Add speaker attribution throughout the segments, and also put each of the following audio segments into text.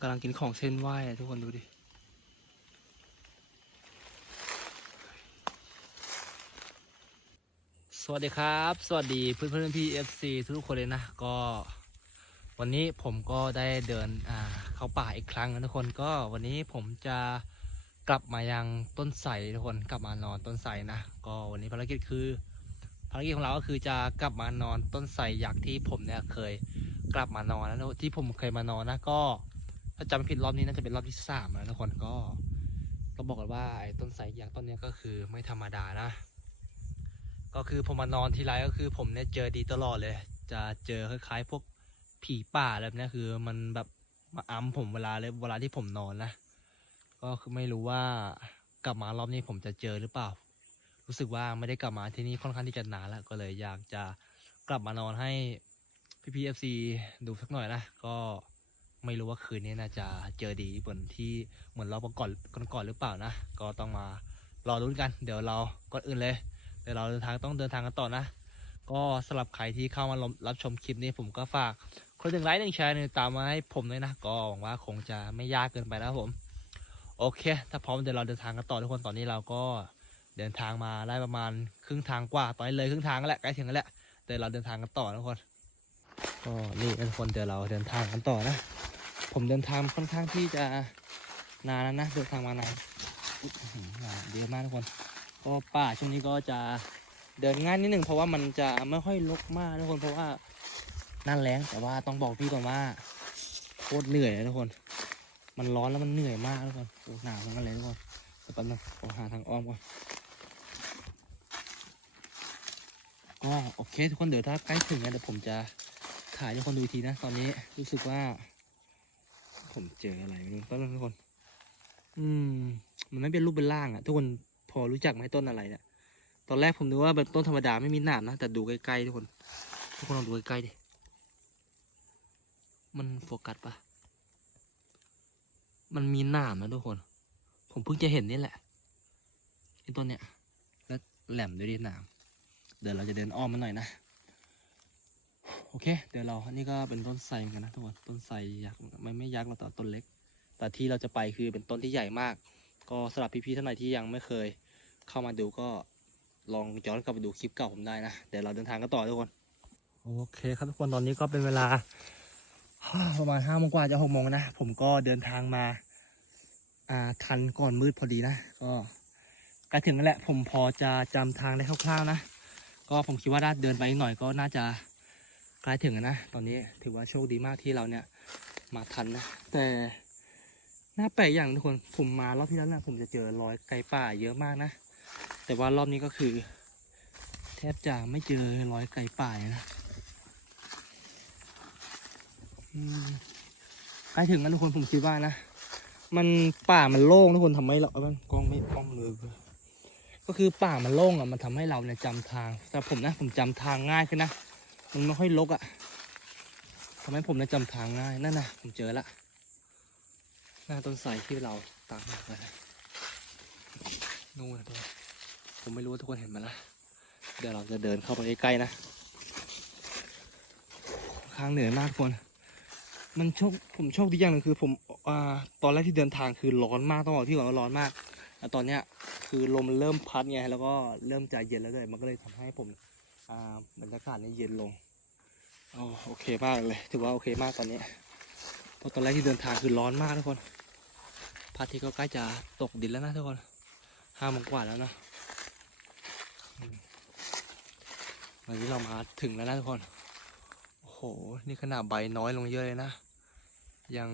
Speaker 1: กำลังกินของเส้นไหว้ทุกคนดูดิ สวัสดีครับ สวัสดีเพื่อนเพื่อนพี่เอฟซีทุกคนเลยนะ ก็วันนี้ผมก็ได้เดินอ่าเข้าป่าอีกครั้งนะทุกคนก็วันนี้ผมจะกลับมายังต้นไทรทุกคนกลับมานอนต้นไทรนะ ก็วันนี้ภารกิจคือภารกิจของเราก็คือจะกลับมานอนต้นไทรอยากที่ผมเนี่ยเคยกลับมานอนนะที่ผมเคยมานอนนะก็ ถ้าจำไม่ผิดรอบนี้น่าจะเป็นรอบที่สามแล้วทุกคนก็ต้องบอกกันว่าไอ้ต้นไทรอยากต้นนี้ก็คือไม่ธรรมดานะ ก็คือผมมานอนทีไรก็คือผมเนี่ยเจอดีตลอดเลย จะเจอคล้ายๆ พวกผีป่าแบบนี้คือมันแบบมาอ้ำผมเวลาเลยเวลาที่ผมนอนนะ ก็คือไม่รู้ว่ากลับมารอบนี้ผมจะเจอหรือเปล่า รู้สึกว่าไม่ได้กลับมาที่นี่ค่อนข้างที่จะนานแล้วก็เลยอยากจะกลับมานอนให้พี่พีเอฟซีดูสักหน่อยนะก็ ไม่รู้ว่าคืนนี้น่าจะเจอดีเหมือนที่เหมือนเราก่อนก่อนหรือเปล่านะ ก็ต้องมารอรุ้นกัน เดี๋ยวเราก่อนอื่นเลยเดี๋ยวเราเดินทางต้องเดินทางกันต่อนะ ก็สำหรับใครที่เข้ามารับชมคลิปนี้ผมก็ฝากคนหนึ่งไลค์หนึ่งแชร์หนึ่งตามมาให้ผมด้วยนะ ก็หวังว่าคงจะไม่ยากเกินไปนะผม โอเค ถ้าพร้อมเดี๋ยวเราเดินทางกันต่อทุกคนตอนนี้เราก็เดินทางมาได้ประมาณครึ่งทางกว่าตอนนี้เลยครึ่งทางแล้วแหละใกล้ถึงแล้วแหละเดี๋ยวเราเดินทางกันต่อนะทุกคนก็นี่ทุกคนเดี๋ยวเราเดินทางกันต่อนะ ผมเดินทางค่อนข้างที่จะนานแล้วนะเดินทางมานานอุ๊ยอื้อหืองานเยอะมากทุกคนก็ป่าช่วงนี้ก็จะเดินง่ายนิดหนึ่งเพราะว่ามันจะไม่ค่อยรกมากทุกคนเพราะว่านั่นแรงแต่ว่าต้องบอกพี่ก่อนว่าโคตรเหนื่อยนะทุกคน มันร้อนแล้วมันเหนื่อยมากทุกคนโอ้หนาวทั้งนั้นเลยทุกคนเดี๋ยวแป๊บนึงผมหาทางอ้อมก่อนก็โอเคทุกคนเดี๋ยวถ้าใกล้ถึงแล้วเดี๋ยวผมจะถ่ายให้ทุกคนดูทีนะ ตอนนี้รู้สึกว่า ผมเจออะไรไม่รู้แป๊บนึงทุกคน อืม มันไม่เป็นรูปเป็นร่างอะทุกคนพอรู้จักไหมต้นอะไรเนี่ยตอนแรกผมนึกว่าเป็นต้นธรรมดาไม่มีหนามนะ แต่ดูใกล้ๆทุกคน ทุกคนลองดูใกล้ๆดิ มันโฟกัสปะมันมีหนามนะทุกคน ผมเพิ่งจะเห็นนี่แหละไอ้ต้นเนี้ยแล้วแหลมด้วยดิหนาม เดี๋ยวเราจะเดินอ้อมมันหน่อยนะ โอเค เดี๋ยวเราอันนี้ก็เป็นต้นไทรเหมือนกันนะทุกคนต้นไทรยักษ์ไม่ไม่ยักษ์หรอกแต่ต้นเล็ก แต่ที่เราจะไปคือเป็นต้นที่ใหญ่มาก ก็สำหรับพี่ๆท่านไหนที่ยังไม่เคย เข้ามาดูก็ลองย้อนกลับไปดูคลิปเก่าผมได้นะเดี๋ยวเราเดินทางกันต่อทุกคนโอเคครับทุกคนตอนนี้ก็เป็นเวลาประมาณห้าโมงกว่าจะหกโมงนะ ผมก็เดินทางมา อ่าทันก่อนมืดพอดีนะ ก็ใกล้ถึงแล้วแหละ ผมพอจะจำทางได้คร่าวๆนะ ก็ผมคิดว่าถ้าเดินไปอีกหน่อยก็น่าจะ ล้ถึงแล้วนะตอนนี้ถือว่าโชคดีมากที่เราเนี่ยมาทันนะ แต่น่าแปลกอย่างทุกคนผมมารอบที่แล้วนะผมจะเจอรอยไก่ป่าเยอะมากนะ แต่ว่ารอบนี้ก็คือ แทบจะไม่เจอรอยไก่ป่านะใกล้ถึงแล้วทุกคนผมคิดว่านะ มันป่ามันโล่งทุกคนทำให้เรากล้องไม่กล้องมือกูก็คือป่ามันโล่งอะมันทำให้เราเนี่ยจำทางแต่ผมนะผมจำทางง่ายขึ้นนะ มันไม่ค่อยรกอะทำให้ผมเนี่ยจำทางง่าย นั่นนะผมเจอละ หน้าต้นไทรที่เราตามมานะนู่นนะทุกคนผมไม่รู้ว่าทุกคนเห็นมันละ เดี๋ยวเราจะเดินเข้าไปใกล้ๆนะ ข้างเหนือยมากทุกคน มันโชคผมโชคดีอย่างหนึ่งคือผมอ่าตอนแรกที่เดินทางคือร้อนมากต้องบอกพี่ก่อนว่าร้อนมากแล้วตอนเนี้ยคือลมเริ่มพัดไงแล้วก็เริ่มใจเย็นแล้วด้วยมันก็เลยทำให้ผม บรรยากาศเนี่เย็นลงอ๋อโอเคมากเลย ถือว่าโอเคมากตอนนี้เพราะตอนแรกที่เดินทางคือร้อนมากทุกคนพระอาทิตย์ก็ใกล้จะตกดินแล้วนะทุกคนห้าโมงกว่าแล้วนะวันนี้เรามาถึงแล้วนะทุกคน โอ้โห นี่ขนาดใบน้อยลงเยอะเลยนะ ยัง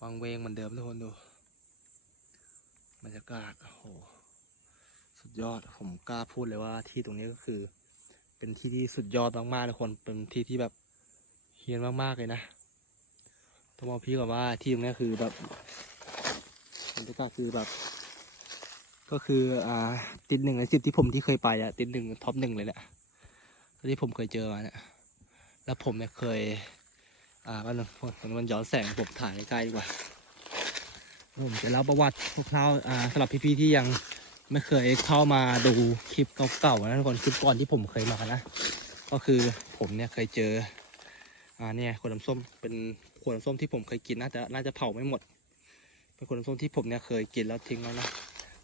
Speaker 1: วังเวงเหมือนเดิมทุกคนดู บรรยากาศ โอ้โห สุดยอดผมกล้าพูดเลยว่าที่ตรงนี้ก็คือ เป็นที่ที่สุดยอดมากๆทุกคนเป็นที่ที่แบบเฮียนมากๆเลยนะต้องบอกพี่ก่อนว่าที่ตรงนี้คือแบบบรรยากาศคือแบบ ก็คืออ่าติดหนึ่งในสิบที่ผมที่เคยไปอะติดหนึ่งท็อปหนึ่งเลยแหละที่ผมเคยเจอมาเนี่ยแล้วผมเนี่ยเคย อ่าวันนึงผมมันย้อนแสงผมถ่ายใกล้ๆดีกว่าผมจะเล่าประวัติคร่าวๆอ่าสำหรับพี่ๆที่ยัง ไม่เคยเข้ามาดูคลิปเก่าๆนะทุกคนคลิปก่อนที่ผมเคยมานะ ก็คือผมเนี่ยเคยเจอ อ่าเนี่ยคนน้ำส้มเป็นขวดน้ำส้มที่ผมเคยกินน่าจะน่าจะเผาไม่หมด เป็นขวดน้ำส้มที่ผมเนี่ยเคยกินแล้วทิ้งแล้วนะ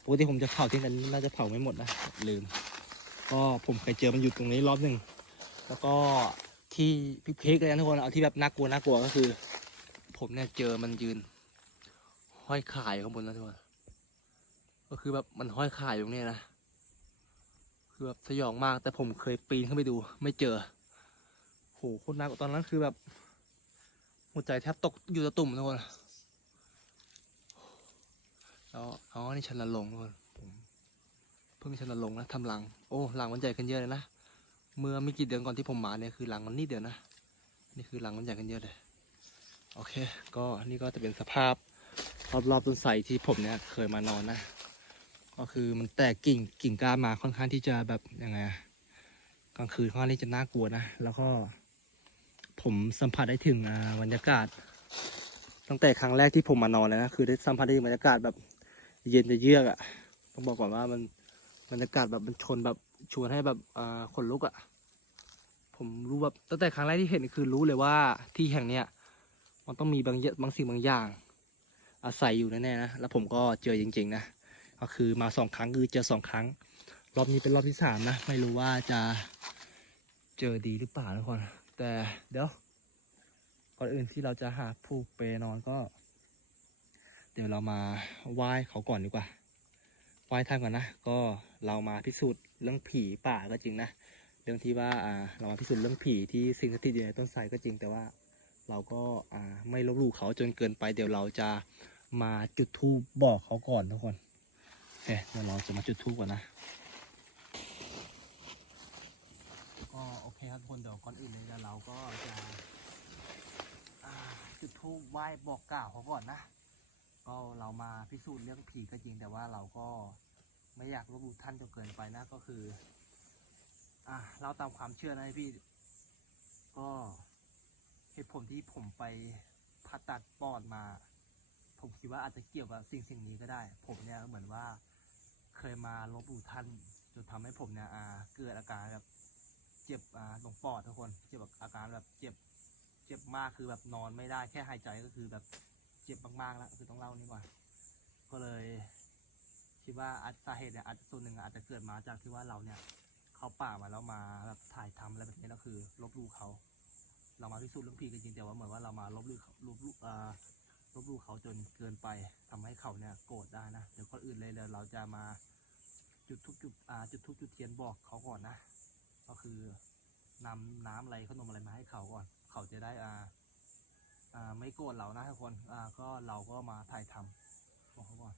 Speaker 1: ปกติผมจะเผาทิ้งแต่น่าจะเผาไม่หมดนะลืม ก็ผมเคยเจอมันอยู่ตรงนี้รอบหนึ่งแล้วก็ที่พิกๆเลยนะทุกคนเอาที่แบบน่ากลัวน่ากลัวก็คือ ผมเนี่ยเจอมันยืน ห้อยขายข้างบนนะทุกคน ก็คือแบบมันห้อยขาอยู่ตรงนี้นะคือแบบสยองมากแต่ผมเคยปีนขึ้นไปดู ไม่เจอโหโคตรน่ากลัวตอนนั้นคือแบบหัวใจแทบตกอยู่ตะตุ่มทุกคนแล้วอ๋อนี่ชันละลงทุกคนผมเพิ่งชันละลงนะทำรัง โอ้รังมันใหญ่ขึ้นเยอะเลยนะเมื่อไม่กี่เดือนก่อนที่ผมมาเนี่ยคือรังมันนิดเดียวนะนี่คือรังมันใหญ่ขึ้นเยอะเลยโอเค ก็นี่ก็จะเป็นสภาพรอบๆต้นไทรที่ผมเนี่ยเคยมานอนนะ ก็คือมันแตกกิ่งกิ่งก้านมาค่อนข้างที่จะแบบยังไงอะกลางคืนค่อนข้างที่จะน่ากลัวนะ แล้วก็ ผมสัมผัสได้ถึงอ่าบรรยากาศ ตั้งแต่ครั้งแรกที่ผมมานอนเลยนะคือได้สัมผัสได้ถึงบรรยากาศแบบ เย็นจะเยือกอะ่ะต้องบอกก่อนว่ามันบรรยากาศแบบมันชนแบบชวนให้แบบอ่าขนลุกอะ่ะ ผมรู้แบบตั้งแต่ครั้งแรกที่เห็นคือรู้เลยว่าที่แห่งเนี้ยมันต้องมีบางอย่างบางสิ่งบางอย่าง อาศัยอยู่แน่ๆนะแล้วผมก็เจอจริง ๆ นะ ก็คือมาสองครั้งคือเจอสองครั้ง รอบนี้เป็นรอบที่สามนะ ไม่รู้ว่าจะเจอดีหรือเปล่าทุกคน แต่เดี๋ยวก่อนอื่นที่เราจะหาผู้เปนอนก็ เดี๋ยวเรามาไหว้เขาก่อนดีกว่าไหว้ท่านก่อนนะ ก็เรามาพิสูจน์เรื่องผีป่าก็จริงนะ เรื่องที่ว่าเรามาพิสูจน์เรื่องผีที่สิ่งสถิตอยู่ในต้นไทรก็จริง แต่ว่าเราก็ไม่ลบหลู่เขาจนเกินไป เดี๋ยวเราจะมาจุดธูปบอกเขาก่อนทุกคน คเดี๋ยวเราจะมาจุดธูปก่อนนะ ก็โอเคครับทุกคนเดี๋ยวก่อนอื่นเลยเดี๋ยวเราก็จะจุดธูปไหว้บอกกล่าวเขาก่อนนะ ก็เรามาพิสูจน์เรื่องผีก็จริงแต่ว่าเราก็ไม่อยากลบหลู่ท่านจนเกินไปนะก็คือ อ่าเราตามความเชื่อนะพี่ ก็เหตุผลที่ผมไปผ่าตัดปอดมา ผมคิดว่าอาจจะเกี่ยวกับสิ่งสิ่งนี้ก็ได้ ผมเนี่ยเหมือนว่า เคยมาลบหลู่ท่านจนทำให้ผมเนี่ยอ่าเกิดอาการแบบเจ็บอ่าตรงปอดทุกคนเจ็บแบบอาการแบบเจ็บ เจ็บมากคือแบบนอนไม่ได้แค่หายใจก็คือแบบเจ็บมากๆแล้วคือต้องเล่านี่ก่อนก็เลยคิดว่าอาจสาเหตุเนี่ยอาจจะส่วนหนึ่งอาจจะเกิดมาจากที่ว่าเราเนี่ยเข้าป่ามาแล้วมาแบบถ่ายทำอะไรแบบนี้แล้วคือลบหลู่เขา เรามาพิสูจน์เรื่องผีกันจริงแต่ว่าเหมือนว่าเรามาลบหลู่เขาลบหลู่อ่า ลบลู่เขาจนเกินไปทำให้เขาเนี่ยโกรธได้นะเดี๋ยวคนอื่นเลยเดี๋ยวเราจะมาจุดทุกจุดอ่าจุดทุกจุดเทียนบอกเขาก่อนนะ ก็คือนำน้ำอะไรขนมอะไรมาให้เขาก่อน เขาจะได้อ่าอ่าไม่โกรธเรานะทุกคนอ่าก็เราก็มาถ่ายทำบอกเขาก่อน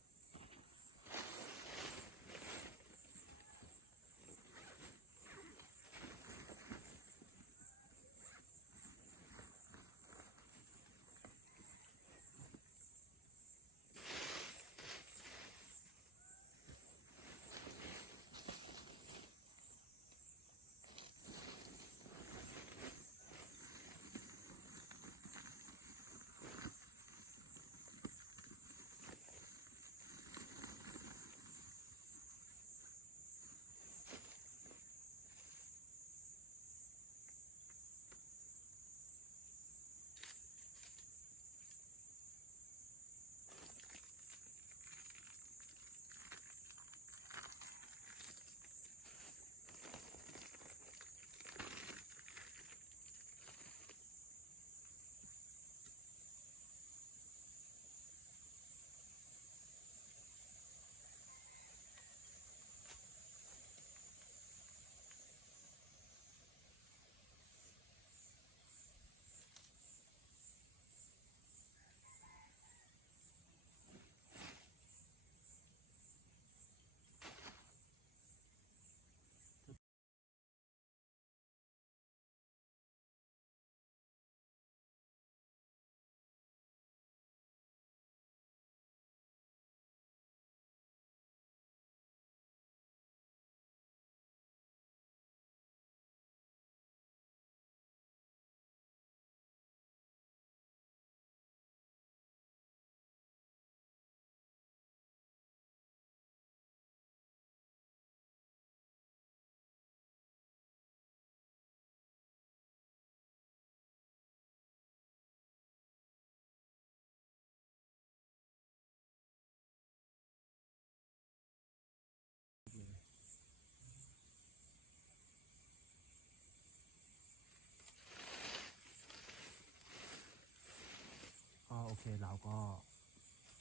Speaker 1: เคเราก็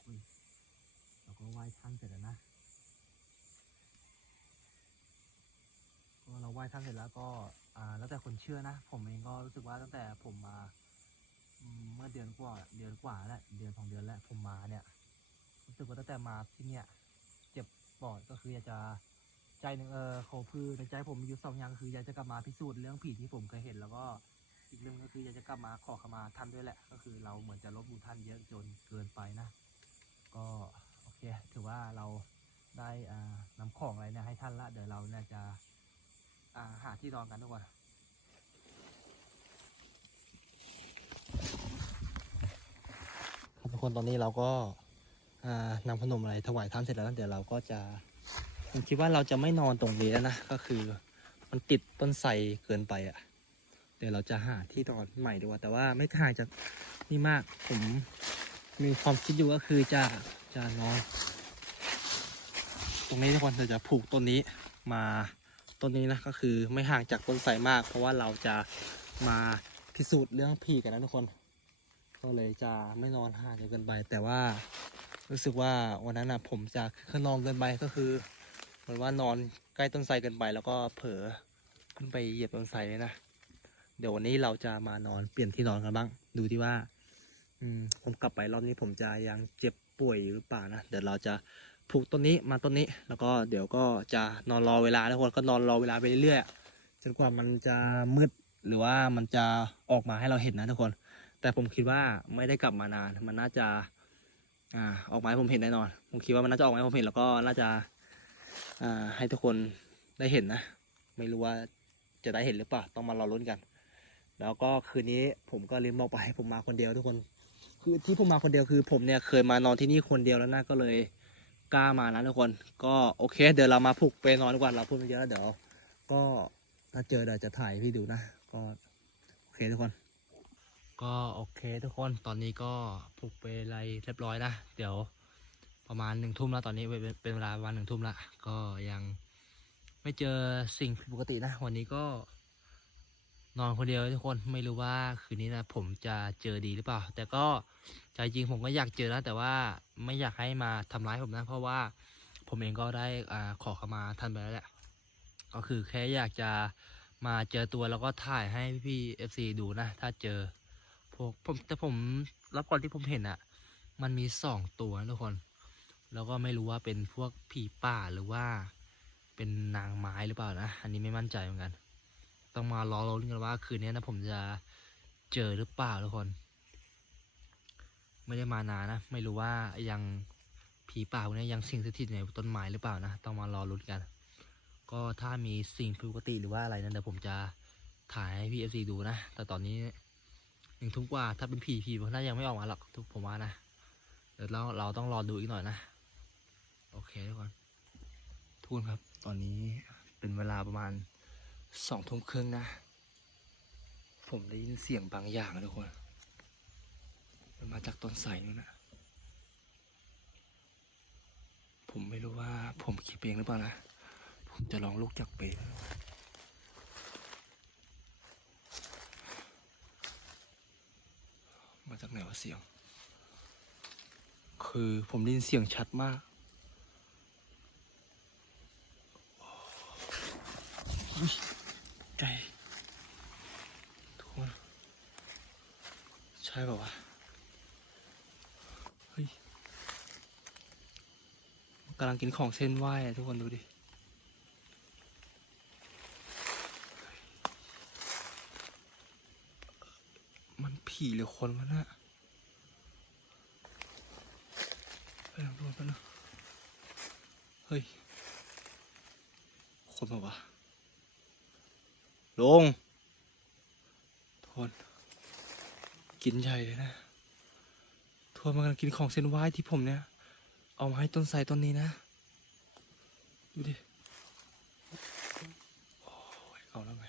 Speaker 1: อุ๊ยเราก็ไหว้ท่านเสร็จแล้วนะก็เราไหว้ท่านเสร็จแล้วก็อ่าแล้วแต่คนเชื่อนะ ผมเองก็รู้สึกว่าตั้งแต่ผมมาเมื่อเดือนกว่าเดือนกว่าแล้วเดือนสองเดือนแล้วผมมาเนี่ยรู้สึกว่าตั้งแต่มาที่เนี่ยเจ็บปอดก็คืออยากจะใจหนึ่งเออขาคือในใจผมมีอยู่สองอย่างคืออยากจะกลับมาพิสูจน์เรื่องผีที่ผมเคยเห็นแล้วก็ อีกเรื่องก็คืออยากจะกลับมาขอขมาท่านด้วยแหละ ก็คือเราเหมือนจะลบหลู่ท่านเยอะจนเกินไปนะ ก็โอเค ถือว่าเราได้อ่านำของอะไรเนี่ยให้ท่านละ เดี๋ยวเราเนี่ยจะาหาที่นอนกันทุกคนทุกคนตอนนี้เราก็อ่านำขนมอะไรถวายท่านเสร็จแล้วนะเดี๋ยวเราก็จะผมคิดว่าเราจะไม่นอนตรงนี้แล้วนะ ก็คือมันติดต้นไทรเกินไปอะ่ะ เดี๋ยวเราจะหาที่นอนใหม่ดีกว่า แต่ว่าไม่ห่างจากนี่มาก ผมมีความคิดอยู่ก็คือจะจะนอน ตรงนี้ทุกคนเราจะผูกต้นนี้มาต้นนี้นะก็คือไม่ห่างจากต้นไทรมาก เพราะว่าเราจะมาพิสูจน์เรื่องผีกันนะทุกคน ก็เลยจะไม่นอนห่างจนเกินไป แต่ว่ารู้สึกว่าวันนั้นนะผมจะขึ้นนอนเกินไปก็คือเหมือนว่านอนใกล้ต้นไทรเกินไป แล้วก็เผลอขึ้นไปเหยียบต้นไทรเลยนะ เดี๋ยววันนี้เราจะมานอนเปลี่ยนที่นอนกันบ้าง ดูที่ว่า อืมผมกลับไปรอบนี้ผมจะยังเจ็บป่วยอยู่หรือเปล่านะเดี๋ยวเราจะผูกต้นนี้มาต้นนี้ แล้วก็เดี๋ยวก็จะนอนรอเวลาทุกคนก็นอนรอเวลาไปเรื่อยๆจนกว่ามันจะมืดหรือว่ามันจะออกมาให้เราเห็นนะทุกคน แต่ผมคิดว่าไม่ได้กลับมานานมันน่าจะ อ่า ออกมาให้ผมเห็นแน่นอน ผมคิดว่ามันน่าจะออกมาให้ผมเห็นแล้วก็น่าจะ อ่า ให้ทุกคนได้เห็นนะ ไม่รู้ว่าจะได้เห็นหรือเปล่าต้องมารอลุ้นกัน แล้วก็คืนนี้ผมก็ลืมบอกไปผมมาคนเดียวทุกคน คือที่ผมมาคนเดียวคือผมเนี่ยเคยมานอนที่นี่คนเดียวแล้วนะก็เลยกล้ามานะทุกคน ก็โอเค เดี๋ยวเรามาผูกเปนอนดีกว่าเราพูดมาเยอะแล้วเดี๋ยว ก็ถ้าเจอเดี๋ยวจะถ่ายพี่ดูนะก็โอเคทุกคน ก็โอเคทุกคนตอนนี้ก็ผูกเปอะไรเรียบร้อยนะเดี๋ยวประมาณหนึ่งทุ่มแล้วตอนนี้เป็นเป็นเวลาวันหนึ่งทุ่มละก็ยังไม่เจอสิ่งผิดปกตินะ วันนี้ก็ นอนคนเดียวทุกคนไม่รู้ว่าคืนนี้นะผมจะเจอดีหรือเปล่า แต่ก็ใจจริงผมก็อยากเจอนะแต่ว่าไม่อยากให้มาทำร้ายผมนะ เพราะว่าผมเองก็ได้อ่าขอขมาท่านไปแล้วแหละก็คือแค่อยากจะมาเจอตัวแล้วก็ถ่ายให้พี่เอฟซีดูนะ ถ้าเจอพวกผมแต่ผมรับก่อนที่ผมเห็นอะมันมีสองตัวนะทุกคน แล้วก็ไม่รู้ว่าเป็นพวกผีป่าหรือว่าเป็นนางไม้หรือเปล่านะ อันนี้ไม่มั่นใจเหมือนกัน ต้องมารอลุ้นกันว่าคืนนี้นะผมจะเจอหรือเปล่าทุกคน ไม่ได้มานานนะ ไม่รู้ว่ายังผีป่าพวกนี้ยังสิงสถิตในต้นไม้หรือเปล่านะ ต้องมารอลุ้นกัน ก็ถ้ามีสิ่งผิดปกติหรือว่าอะไรนั้นเดี๋ยวผมจะถ่ายให้พี่เอฟซีดูนะ แต่ตอนนี้หนึ่งทุ่มกว่าถ้าเป็นผีผีมันน่ายังไม่ออกมาหรอกทุกผมว่านะเดี๋ยวเราเราต้องรอดูอีกหน่อยนะ โอเคทุกคนทุกคนครับ ตอนนี้เป็นเวลาประมาณ สองทุ่มครึ่งนะ ผมได้ยินเสียงบางอย่างทุกคนมันมาจากต้นไทรนู่นนะผมไม่รู้ว่าผมคิดเองหรือเปล่านะ ผมจะลองลุกจากเปรมาจากไหนวะเสียง คือผมได้ยินเสียงชัดมากอุ๊ย ใจ ทุกคน ใช่ป่าวะ เฮ้ยกำลังกินของเส้นไหว้ทุกคนดูดิมันผีหรือคนวะน่ะไปลองดูกันนะเฮ้ย คนมาวะ ลงทนกินใหญ่เลยนะโทนมันกำลังกินของเส้นไหว้ที่ผมเนี่ย เอามาให้ต้นไทรต้นนี้นะ ดูดิ โอ้ยเอาแล้วไง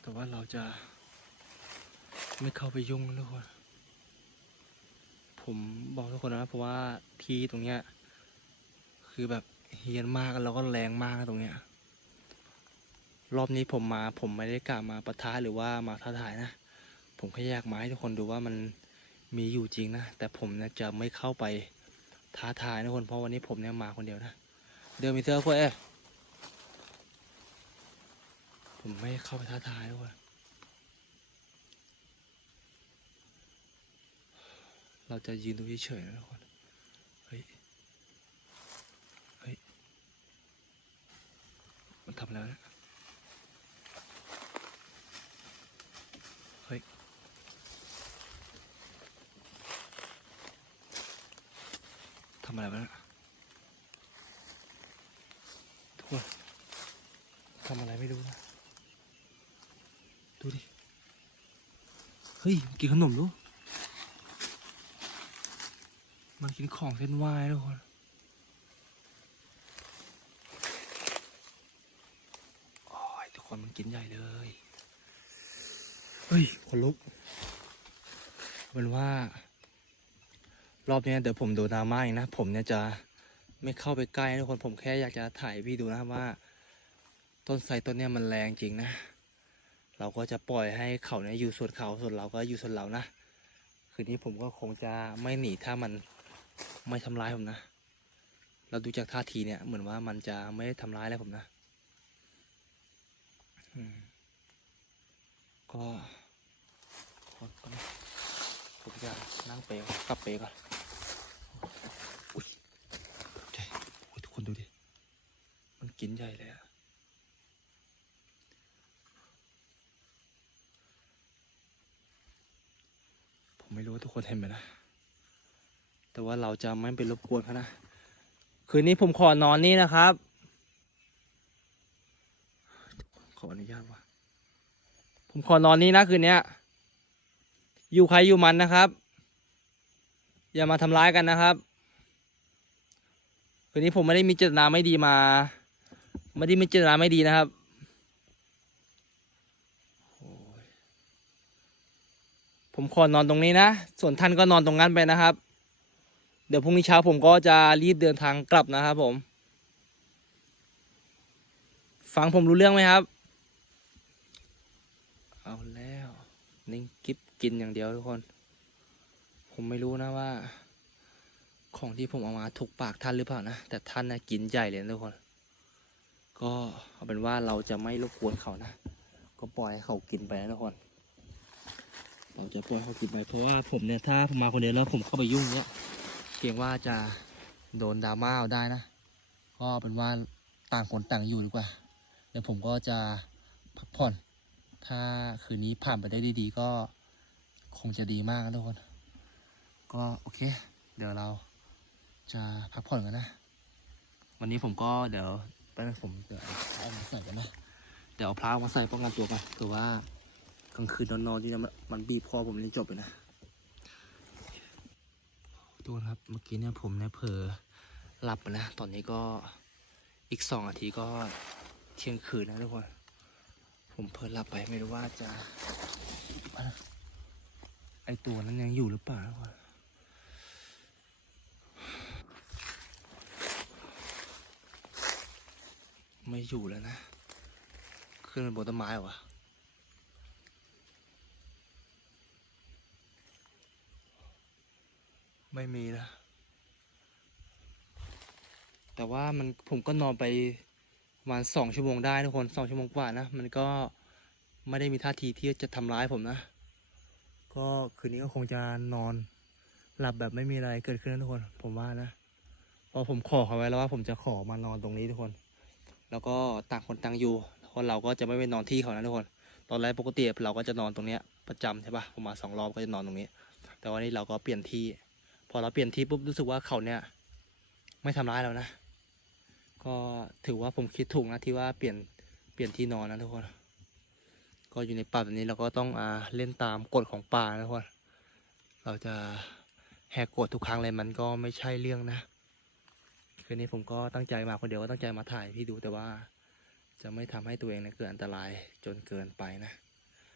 Speaker 1: แต่ว่าเราจะไม่เข้าไปยุ่งนะทุกคน ผมบอกทุกคนนะเพราะว่าที่ตรงเนี้ย คือแบบเฮี้ยนมากแล้วก็แรงมากนะตรงเนี้ย รอบนี้ผมมาผมไม่ได้กะมาปะทะหรือว่ามาท้าทายนะ ผมแค่อยากมาให้ทุกคนดูว่ามันมีอยู่จริงนะ แต่ผมนี่ยจะไม่เข้าไปท้าทายนะคนเพราะวันนี้ผมเนี่ยมาคนเดียวนะเดินมีเสื้อพวกเอยผมไม่เข้าไปท้าทายทุกค เราจะยืนดูเฉยๆนะทุกคน เฮ้ย เฮ้ย มันทำแล้วนะ เฮ้ย ทำอะไรวะเนะทุกคน ทำอะไรไม่รู้นะ ดูดิ เฮ้ย กินขนมดู มัน กินของเส้นไหว้ทุกคนโอ้ยทุกคนมันกินใหญ่เลยเฮ้ยขนลุกเอาเป็นว่ารอบนี้เดี๋ยวผมดูดราม่าเองนะ ผมเนี่ยจะไม่เข้าไปใกล้ทุกคนผมแค่อยากจะถ่ายพี่ดูนะว่า ต้นไทรต้นเนี้ยมันแรงจริงนะ เราก็จะปล่อยให้เขาเนี่ยอยู่ส่วนเขาส่วนเราก็อยู่ส่วนเรานะ คืนนี้ผมก็คงจะไม่หนีถ้ามัน ไม่ทำร้ายผมนะ เราดูจากท่าทีเนี่ยเหมือนว่ามันจะไม่ได้ทำร้ายอะไรผมนะก็ผมจะนั่งเปย์ก่อนกลับเปย์ก่อนอุ้ยใจอุ้ยทุกคนดูดิ มันกินใหญ่เลยอะผมไม่รู้ว่าทุกคนเห็นไหมนะ แต่ว่าเราจะไม่ไปรบกวนเขานะ คืนนี้ผมขอนอนนี่นะครับ ขออนุญาตว่ะผมขอนอนนี่นะคืนนี้อยู่ใครอยู่มันนะครับ อย่ามาทำร้ายกันนะครับ คืนนี้ผมไม่ได้มีเจตนาไม่ดีมา ไม่ได้มีเจตนาไม่ดีนะครับผมขอนอนตรงนี้นะ ส่วนท่านก็นอนตรงนั้นไปนะครับ เดี๋ยวพรุ่งนี้เช้าผมก็จะรีบเดินทางกลับนะครับผม ฟังผมรู้เรื่องไหมครับ เอาแล้ว นิ่งกิบกินอย่างเดียวทุกคน ผมไม่รู้นะว่า ของที่ผมเอามาถูกปากท่านหรือเปล่านะ แต่ท่านนะกินใหญ่เลยนะทุกคน ก็เอาเป็นว่าเราจะไม่รบกวนเขานะ ก็ปล่อยให้เขากินไปนะทุกคนเราจะปล่อยเขากินไปเพราะว่าผมเนี่ยถ้าผมมาคนเดียวแล้วผมเข้าไปยุ่งเนี่ย เกรงว่าจะโดนดราม่าเอาได้นะ ก็เป็นว่าต่างคนต่างอยู่ดีกว่า เดี๋ยวผมก็จะพักผ่อน ถ้าคืนนี้ผ่านไปได้ดีๆก็คงจะดีมากนะทุกคน ก็โอเค เดี๋ยวเราจะพักผ่อนกันนะ วันนี้ผมก็เดี๋ยวแป๊บนึงผมเดี๋ยวเอามาใส่กันนะ เดี๋ยวเอาพระมาใส่ป้องกันตัวก่อนถือว่ากลางคืนนอนๆอยู่นี่ยมันมันบีบคอผมนี่จบเลยนะ ทุกคนครับเมื่อกี้เนี่ยผมเนี่ยเผลอหลับไปนะ ตอนนี้ก็อีกสองนาทีก็เที่ยงคืนนะทุกคน ผมเผลอหลับไปไม่รู้ว่าจะ ไอตัวนั้นยังอยู่หรือเปล่าทุกคนไม่อยู่แล้วนะ ขึ้นบนต้นไม้เหรอวะ ไม่มีนะ แต่ว่ามันผมก็นอนไปประมาณสองชั่วโมงได้ทุกคนสองชั่วโมงกว่านะ มันก็ไม่ได้มีท่าทีที่จะทำร้ายผมนะ ก็คืนนี้ก็คงจะนอนหลับแบบไม่มีอะไรเกิดขึ้นนะทุกคน ผมว่านะเพราะผมขอเขาไว้แล้วว่าผมจะขอมานอนตรงนี้ทุกคน แล้วก็ต่างคนต่างอยู่เพราะเราก็จะไม่ไปนอนที่เขานะทุกคน ตอนแรกปกติเราก็จะนอนตรงเนี้ยประจำใช่ปะผมมาสองรอบก็จะนอนตรงนี้ แต่วันนี้เราก็เปลี่ยนที่ พอเราเปลี่ยนที่ปุ๊บรู้สึกว่าเขาเนี่ย ไม่ทำร้ายเรานะ ก็ถือว่าผมคิดถูกนะที่ว่าเปลี่ยนเปลี่ยนที่นอนนะทุกคน ก็อยู่ในป่าแบบนี้เราก็ต้องอ่าเล่นตามกฎของป่านะทุกคน เราจะแหกกฎทุกครั้งเลยมันก็ไม่ใช่เรื่องนะ คืนนี้ผมก็ตั้งใจมาคนเดียวก็ตั้งใจมาถ่ายพี่ดูแต่ว่าจะไม่ทำให้ตัวเองเนี่ยเกิดอันตรายจนเกินไปนะ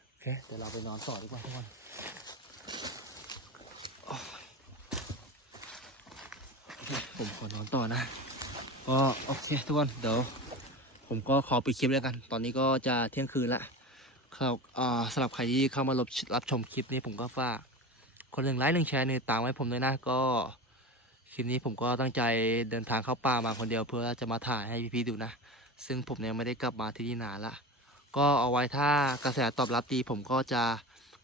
Speaker 1: โอเค เดี๋ยวเราไปนอนต่อดีกว่าทุกคนโอ้ยโอเค ผมขอนอนต่อนะ ก็โอเคทุกคนเดี๋ยวผมก็ขอปิดคลิปแล้วกัน ตอนนี้ก็จะเที่ยงคืนละครับสำหรับใครที่เข้ามารับรับชมคลิปนี้ผมก็ฝากคนหนึ่งไลค์หนึ่งแชร์หนึ่งตามไว้ผมด้วยนะก็คลิปนี้ผมก็ตั้งใจเดินทางเข้าป่ามาคนเดียวเพื่อจะมาถ่ายให้พี่ๆดูนะ ซึ่งผมเนี่ยไม่ได้กลับมาที่นี่นานละก็เอาไว้ถ้ากระแสตอบรับดีผมก็จะ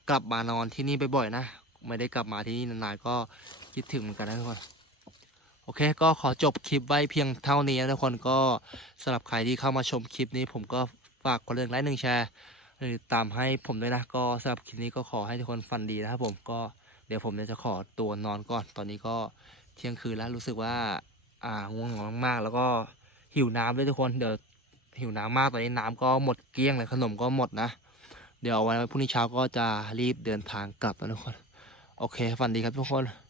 Speaker 1: กลับมานอนที่นี่บ่อยๆนะ ไม่ได้กลับมาที่นี่นานๆก็คิดถึงเหมือนกันนะทุกคน อเคก็ขอจบคลิปไว้เพียงเท่านี้นะทุกคนก็สำหรับใครที่เข้ามาชมคลิปนี้ ผมก็ฝากกดเรื่องไลค์หนึ่งแชร์หรือตามให้ผมด้วยนะก็สำหรับคลิปนี้ก็ขอให้ทุกคนฟันดีนะครับผมก็เดี๋ยวผมเนี่ยจะขอตัวนอนก่อนตอนนี้ก็เที่ยงคืนแล้วรู้สึกว่า อ่าง่วงนอนมากๆ แล้วก็หิวน้ำด้วยทุกคนเดี๋ยวหิวน้ำมากตอนนี้น้ำก็หมดเกลี้ยงเลยขนมก็หมดนะ เดี๋ยวเอาไว้พรุ่งนี้เช้าก็จะรีบเดินทางกลับนะทุกคน โอเคฟันดีครับทุกคน